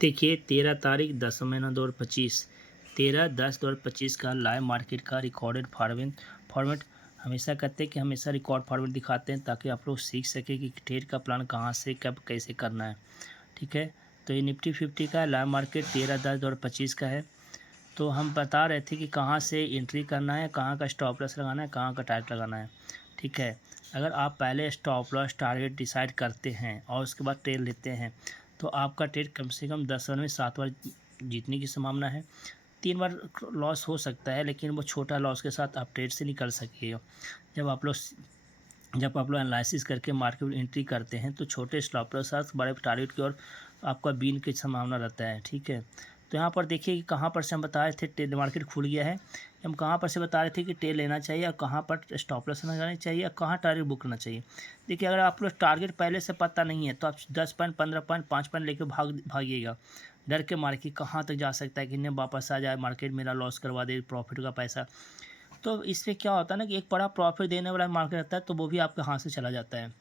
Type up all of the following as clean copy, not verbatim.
देखिए 13 तारीख 10वां महीना 2025 13/10/2025 का लाइव मार्केट का रिकॉर्डेड फॉर्मेट हमेशा कहते हैं कि हमेशा रिकॉर्ड फॉर्मेट दिखाते हैं ताकि आप लोग सीख सकें कि ट्रेड का प्लान कहाँ से कब कैसे करना है। ठीक है, तो ये निफ्टी 50 का लाइव मार्केट 13/10/2025 का है। तो हम बता रहे थे कि कहाँ से एंट्री करना है, कहाँ का स्टॉप लॉस लगाना है, कहाँ का टारगेट लगाना है। ठीक है, अगर आप पहले स्टॉप लॉस टारगेट डिसाइड करते हैं और उसके बाद ट्रेड लेते हैं तो आपका ट्रेड कम से कम 10 बार में 7 बार जीतने की संभावना है। 3 बार लॉस हो सकता है, लेकिन वो छोटा लॉस के साथ आप ट्रेड से निकल सकिए। जब आप लोग जब आप लोग एनालिसिस करके मार्केट में एंट्री करते हैं तो छोटे स्टॉप लॉस के साथ बड़े टारगेट की ओर आपका बीन की संभावना रहता है। ठीक है, तो यहाँ पर देखिए कि कहाँ पर से हम बता रहे थे ट्रेड मार्केट खुल गया है। हम कहाँ पर से बता रहे थे कि ट्रेड लेना चाहिए और कहाँ पर स्टॉप लॉस लगाना चाहिए और कहाँ टारगेट बुक करना चाहिए। देखिए, अगर आप लोग टारगेट पहले से पता नहीं है तो आप 10 पॉइंट 15 पॉइंट 5 पॉइंट लेकर भागिएगा, डर के मारे कि कहाँ तक जा सकता है कि नहीं वापस आ जाए मार्केट, मेरा लॉस करवा दे प्रॉफिट का पैसा। तो इससे क्या होता है ना कि एक बड़ा प्रॉफिट देने वाला मार्केट रहता है तो वो भी आपके हाथ से चला जाता है।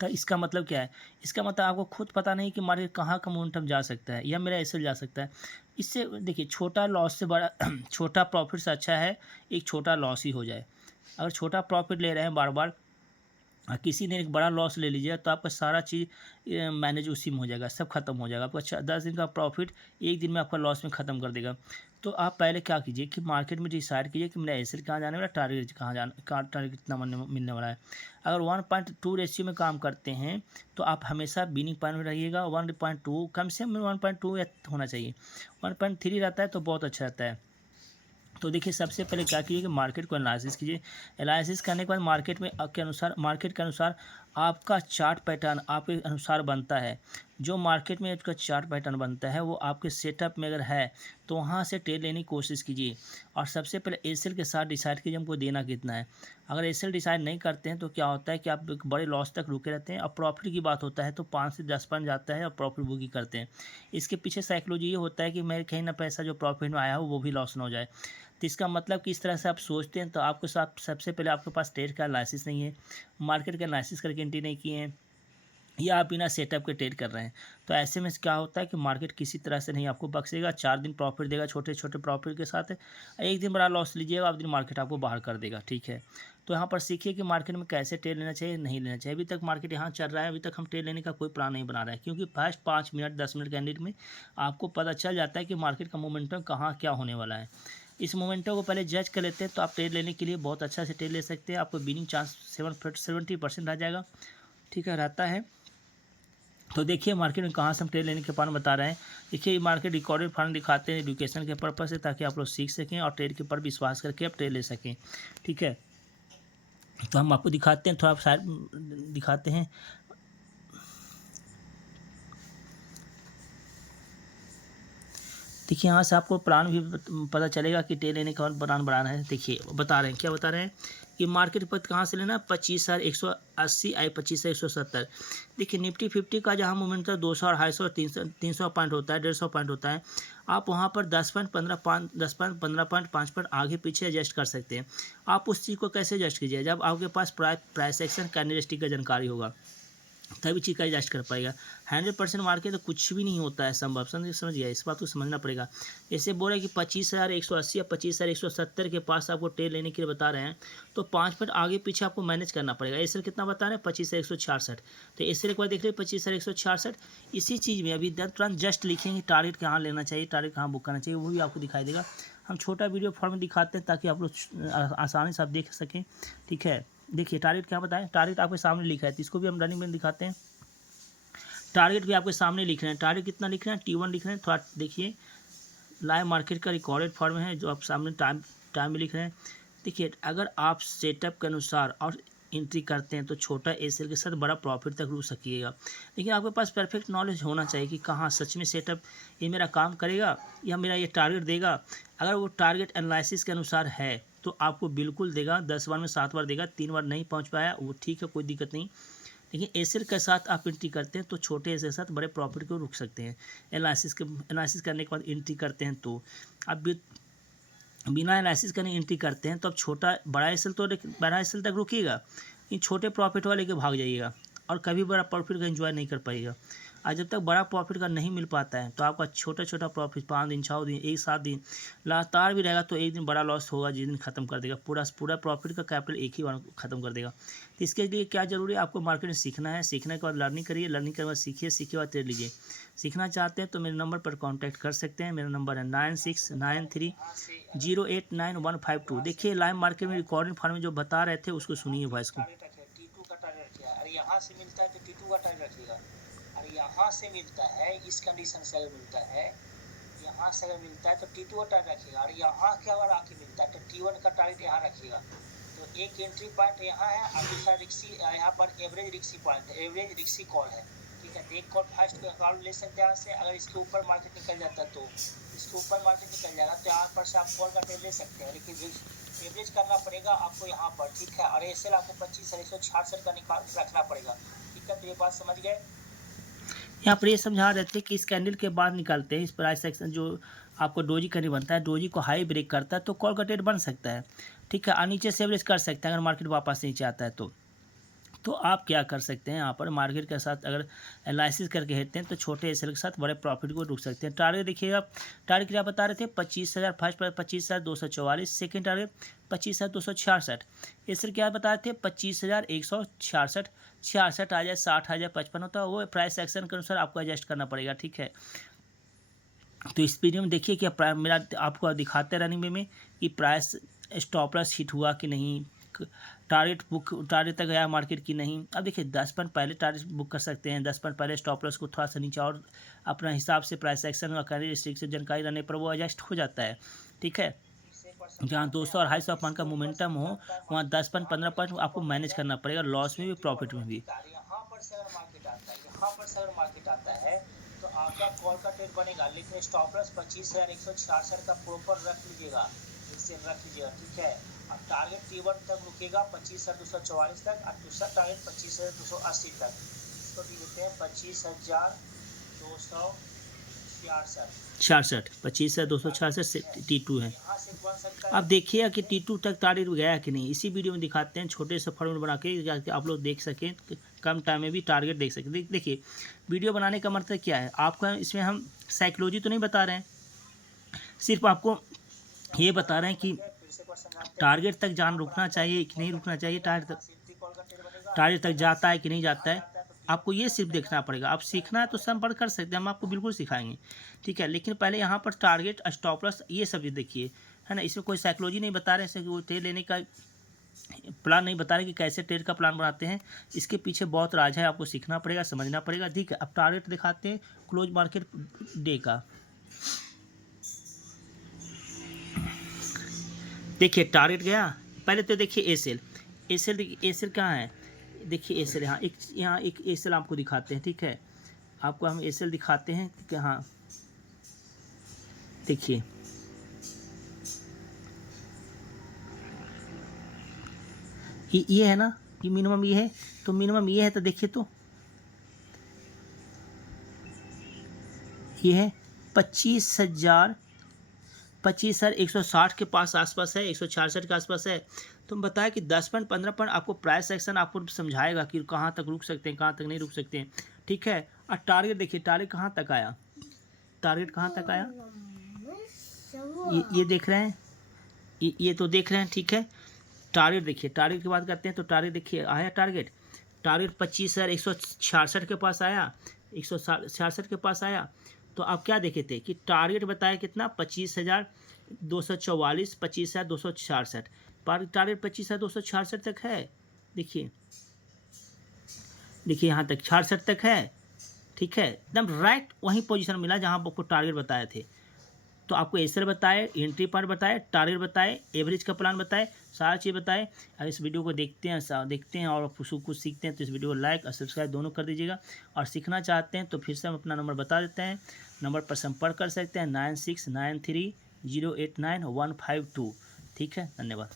तो इसका मतलब क्या है? इसका मतलब आपको खुद पता नहीं कि मार्केट कहाँ का मोमेंटम जा सकता है या मेरा ऐसे जा सकता है। इससे देखिए, छोटा लॉस से बड़ा छोटा प्रॉफिट से अच्छा है एक छोटा लॉस ही हो जाए। अगर छोटा प्रॉफिट ले रहे हैं बार बार, किसी ने एक बड़ा लॉस ले लीजिएगा तो आपका सारा चीज़ मैनेज उसी में हो जाएगा, सब खत्म हो जाएगा। आपका 10 दिन का प्रॉफिट एक दिन में आपका लॉस में ख़त्म कर देगा। तो आप पहले क्या कीजिए कि मार्केट में डिसाइड कीजिए कि मेरा एसएल कहाँ जाने वाला है, टारगेट कहाँ जाना, कहाँ टारगेट कितना मिलने वाला है। अगर 1.2 रेशियो में काम करते हैं तो आप हमेशा विनिंग पॉइंट में रहिएगा। 1.2 कम से कम 1.2 होना चाहिए। 1.3 रहता है तो बहुत अच्छा रहता है। तो देखिए, सबसे पहले क्या कीजिए कि मार्केट को एनालिसिस कीजिए। एनालिसिस करने के बाद मार्केट में मार्केट के अनुसार आपका चार्ट पैटर्न आपके अनुसार बनता है। जो मार्केट में आपका चार्ट पैटर्न बनता है वो आपके सेटअप में अगर है तो वहाँ से ट्रेड लेने की कोशिश कीजिए। और सबसे पहले एसएल के साथ डिसाइड कीजिए हमको देना कितना है। अगर एसएल डिसाइड नहीं करते हैं तो क्या होता है कि आप एक बड़े लॉस तक रुके रहते हैं और प्रॉफिट की बात होता है तो 5 से 10 पॉइंट जाता है और प्रॉफिट बुक ही करते हैं। इसके पीछे साइकोलॉजी ये होता है कि मेरे कहीं ना पैसा जो प्रॉफिट में आया हो वो भी लॉस ना हो जाए। तो इसका मतलब कि इस तरह से आप सोचते हैं तो आपके साथ सबसे पहले आपके पास ट्रेड का लाइसेंस नहीं है, मार्केट का एनालिसिस करके एंट्री नहीं किए हैं, या आप बिना सेटअप के ट्रेड कर रहे हैं। तो ऐसे में क्या होता है कि मार्केट किसी तरह से नहीं आपको बख्शेगा। 4 दिन प्रॉफिट देगा छोटे छोटे प्रॉफिट के साथ, एक दिन बड़ा लॉस लीजिएगा, आप दिन मार्केट आपको बाहर कर देगा। ठीक है, तो यहाँ पर सीखिए कि मार्केट में कैसे ट्रेड लेना चाहिए, नहीं लेना चाहिए। अभी तक मार्केट यहाँ चल रहा है, अभी तक हम ट्रेड लेने का कोई प्लान नहीं बना रहे हैं, क्योंकि फर्स्ट 5 मिनट 10 मिनट कैंडिडेट में आपको पता चल जाता है कि मार्केट का मोमेंटम कहाँ क्या होने वाला है। इस मोमेंटम को पहले जज कर लेते हैं तो आप ट्रेड लेने के लिए बहुत अच्छा से ट्रेड ले सकते हैं। आपको विनिंग चांस 70% रह जाएगा। ठीक है, रहता है। तो देखिए मार्केट में कहाँ से हम ट्रेड लेने के बारे में बता रहे हैं। देखिए, ये मार्केट रिकॉर्डेड फंड दिखाते हैं एजुकेशन के पर्पज़ से, ताकि आप लोग सीख सकें और ट्रेड के ऊपर विश्वास करके आप ट्रेड ले सकें। ठीक है, तो हम आपको दिखाते हैं, थोड़ा साइड दिखाते हैं। देखिए, यहाँ से आपको प्लान भी पता चलेगा कि ट्रेड लेने का प्लान बनाना है। देखिए बता रहे हैं, क्या बता रहे हैं कि मार्केट पर कहाँ से लेना है, 25,180 आई 25,170। देखिए, निफ्टी 50 का जहाँ मोमेंट था 200 250 और 300 पॉइंट होता है, 150 पॉइंट होता है। आप वहाँ पर 10 point 15 point 10 point 15 point 5 point आगे पीछे एडजस्ट कर सकते हैं। आप उस चीज़ को कैसे एडजस्ट कीजिए, जब आपके पास प्राइस एक्शन कैंडलस्टिक का जानकारी होगा तभी चीज़ का एडजस्ट कर पाएगा। 100% मार्केट तो कुछ भी नहीं होता है संभव, समझ गया, इस बात को समझना पड़ेगा। ऐसे बोल रहे हैं कि 25,180 या 25,170 के पास आपको ट्रेड लेने के लिए बता रहे हैं, तो 5 मिनट आगे पीछे आपको मैनेज करना पड़ेगा। एसएल कितना बता रहे हैं, 25,166। तो एसएल एक बार देख रहे हैं 25,166। इसी चीज़ में अभी तुरंत जस्ट लिखेंगे टारगेट कहाँ लेना चाहिए, टारगेट कहाँ बुक करना चाहिए, वो भी आपको दिखाई देगा। हम छोटा वीडियो फॉर्म में दिखाते हैं ताकि आप लोग आसानी से आप देख सकें। ठीक है, देखिए टारगेट क्या बताएं, टारगेट आपके सामने लिखा है तो इसको भी हम रनिंग में दिखाते हैं। टारगेट भी आपके सामने लिख रहे हैं, टारगेट कितना लिख रहे हैं, T1 लिख रहे हैं। थोड़ा देखिए, लाइव मार्केट का रिकॉर्डेड फॉर्म है जो आप सामने टाइम में लिख रहे हैं। देखिए, अगर आप सेटअप के अनुसार और एंट्री करते हैं तो छोटा एसएल के साथ बड़ा प्रॉफिट तक रुक सकिएगा। लेकिन आपके पास परफेक्ट नॉलेज होना चाहिए कि कहाँ सच में सेटअप ये मेरा काम करेगा या मेरा ये टारगेट देगा। अगर वो टारगेट एनालिसिस के अनुसार है तो आपको बिल्कुल देगा, 10 बार में 7 बार देगा। 3 बार नहीं पहुँच पाया वो ठीक है, कोई दिक्कत नहीं। लेकिन एसएल के साथ आप एंट्री करते हैं तो छोटे एसएल के साथ बड़े प्रॉफिट को रुक सकते हैं। एनालिसिस करने के बाद एंट्री करते हैं तो आप बिना एनालिसिस करने एंट्री करते हैं तो अब बड़ा एसएल तक रुकिएगा, इन छोटे प्रॉफिट वाले के भाग जाइएगा और कभी बड़ा प्रॉफिट का एंजॉय नहीं कर पाइएगा। और जब तक बड़ा प्रॉफिट का नहीं मिल पाता है तो आपका छोटा छोटा प्रॉफिट 5 दिन 6 दिन 1-7 दिन लगातार भी रहेगा तो एक दिन बड़ा लॉस होगा, जिस दिन ख़त्म कर देगा पूरा प्रॉफिट का कैपिटल एक ही बार ख़त्म कर देगा। तो इसके लिए क्या जरूरी है, आपको मार्केट में सीखना है, सीखने के बाद लर्निंग करिए, लर्निंग के बाद सीखिए, सीखे बाद ट्रेड लीजिए। सीखना चाहते हैं तो मेरे नंबर पर कॉन्टैक्ट कर सकते हैं। मेरा नंबर है 9693089152। देखिए लाइव मार्केट में रिकॉर्डिंग फॉर्म में जो बता रहे थे उसको सुनिए वॉइस को। T2 का टारगेट रखिएगा, अरे यहाँ से मिलता है तो T2 का टारगेट रखिएगा, अरे यहाँ से मिलता है इस कंडीशन से अगर मिलता है, यहाँ से अगर मिलता है तो T2 का टारगेट रखिएगा, और यहाँ के अगर आके मिलता है तो T1 का टारगेट यहाँ रखिएगा। तो एक एंट्री पॉइंट यहाँ है और दूसरा रिक्सी, यहाँ पर एवरेज रिक्सी पॉइंट है, एवरेज रिक्सी कॉल है, ठीक है। एक कॉल फर्स्ट अकाउंट ले सकते हैं यहाँ से, अगर इसके ऊपर मार्केट निकल जाता है तो इसके ऊपर मार्केट निकल जाएगा तो यहाँ पर से आप कॉल का ट्रेड ले सकते हैं, लेकिन एवरेज करना पड़ेगा आपको यहाँ पर, ठीक है। और एसएल आपको 25,166 का निकाल रखना पड़ेगा, ठीक है। तो ये बात समझ गए। यहाँ पर ये समझा रहे थे कि इस कैंडल के बाद निकालते हैं इस प्राइस सेक्शन जो आपको डोजी कैंडल बनता है, डोजी को हाई ब्रेक करता है तो कॉल का ट्रेड बन सकता है, ठीक है। और नीचे से एवरेज कर सकते हैं अगर मार्केट वापस नीचे आता है तो आप क्या कर सकते हैं, यहाँ पर मार्केट के साथ अगर एनालिसिस करके हेरते हैं तो छोटे एसएल के साथ बड़े प्रॉफिट को रुक सकते हैं। टारगेट देखिएगा, टारगेट क्या बता रहे थे 25,000, फर्स्ट पर 25,244, सेकेंड टारगेट 25,266, एसएल क्या बता रहे थे 25,166, 66 आ जाए 60 आ जाए 55 होता है, वो प्राइस एक्शन के अनुसार आपको एडजस्ट करना पड़ेगा, ठीक है। तो इस वीडियो में देखिए कि मेरा आपको दिखाते रनिंग में कि प्राइस स्टॉप लॉस हिट हुआ कि नहीं, टारगेट तक गया मार्केट की नहीं। अब देखिए 10 पॉइंट पहले टारगेट बुक कर सकते हैं, 10 पॉइंट पहले स्टॉप लॉस को थोड़ा सा नीचे और अपना हिसाब से प्राइस एक्शन और कैंडल स्टिक से जानकारी रहने पर वो एडजस्ट हो जाता है, ठीक है। जहाँ 200 और 250 पॉइंट का मोमेंटम हो वहाँ 10 पॉइंट 15 पॉइंट आपको मैनेज करना पड़ेगा, लॉस में भी प्रॉफिट में भी। यहाँ पर से अगर मार्केट आता है, यहाँ पर से अगर मार्केट आता है तो आपका कॉल का ट्रेड बनेगा, लेकिन स्टॉप लॉस 25,166 का प्रॉपर रख लीजिएगा, इससे रख लीजिएगा, ठीक है। अब टारगेट T1 तक रुकेगा 25,244 तक, और दूसरा टारगेट 25,280 तक, इसको भी देते हैं 25,266, 25,266 से T2 है। अब देखिए कि T2 तक टारगेट गया कि नहीं, इसी वीडियो में दिखाते हैं, छोटे से फॉर्मूला बना के आप लोग देख सकें, कम टाइम में भी टारगेट देख सकें। देखिए वीडियो बनाने का मतलब क्या है, आपका इसमें हम साइकोलॉजी तो नहीं बता रहे हैं, सिर्फ आपको ये बता रहे हैं कि टारगेट तक जान रुकना चाहिए कि नहीं रुकना चाहिए, टारगेट तक जाता है कि नहीं जाता है, आपको ये सिर्फ देखना पड़ेगा। आप सीखना है तो संपर्क कर सकते हैं, हम आपको बिल्कुल सिखाएंगे, ठीक है। लेकिन पहले यहाँ पर टारगेट स्टॉप लॉस ये सब देखिए, है ना। इसमें कोई साइकोलॉजी नहीं बता रहे हैं कि वो ट्रेड लेने का प्लान नहीं बता रहे कि कैसे ट्रेड का प्लान बनाते हैं, इसके पीछे बहुत राज है, आपको सीखना पड़ेगा, समझना पड़ेगा, ठीक है। अब टारगेट दिखाते हैं क्लोज मार्केट डे का। देखिए टारगेट गया, पहले तो देखिए एसएल कहाँ है, देखिए एसएल यहाँ एक एसएल आपको दिखाते हैं, ठीक है। आपको हम एसएल दिखाते हैं कि हाँ देखिए ये है ना, ये मिनिमम ये है, तो मिनिमम ये है, तो देखिए तो ये है 25,160 के पास आसपास है, 166 के आसपास है। तो हम बताया कि 10 पॉइंट 15 पॉइंट आपको प्राइस सेक्शन आपको समझाएगा कि कहाँ तक रुक सकते हैं, कहाँ तक नहीं रुक सकते हैं, ठीक है। और टारगेट देखिए, टारगेट कहाँ तक आया, टारगेट कहाँ तक आया, ये देख रहे हैं, ये तो देख रहे हैं, ठीक है। टारगेट देखिए, टारगेट की बात करते हैं तो टारगेट देखिए आया, टारगेट 25,166 के पास आया, 166 के पास आया। तो आप क्या देखे थे कि टारगेट बताया कितना 25,244, 25,266, टारगेट 25,266 तक है, देखिए यहाँ तक 66 तक है, ठीक है। एकदम राइट वहीं पोजीशन मिला जहां आपको टारगेट बताए थे। तो आपको एसएल बताए, एंट्री पॉइंट बताए, टारगेट बताए, एवरेज का प्लान बताए, सारा चीज़ बताए। अगर इस वीडियो को देखते हैं और कुछ सीखते हैं तो इस वीडियो को लाइक और सब्सक्राइब दोनों कर दीजिएगा। और सीखना चाहते हैं तो फिर से हम अपना नंबर बता देते हैं, नंबर पर संपर्क कर सकते हैं 9693089152, ठीक है। धन्यवाद।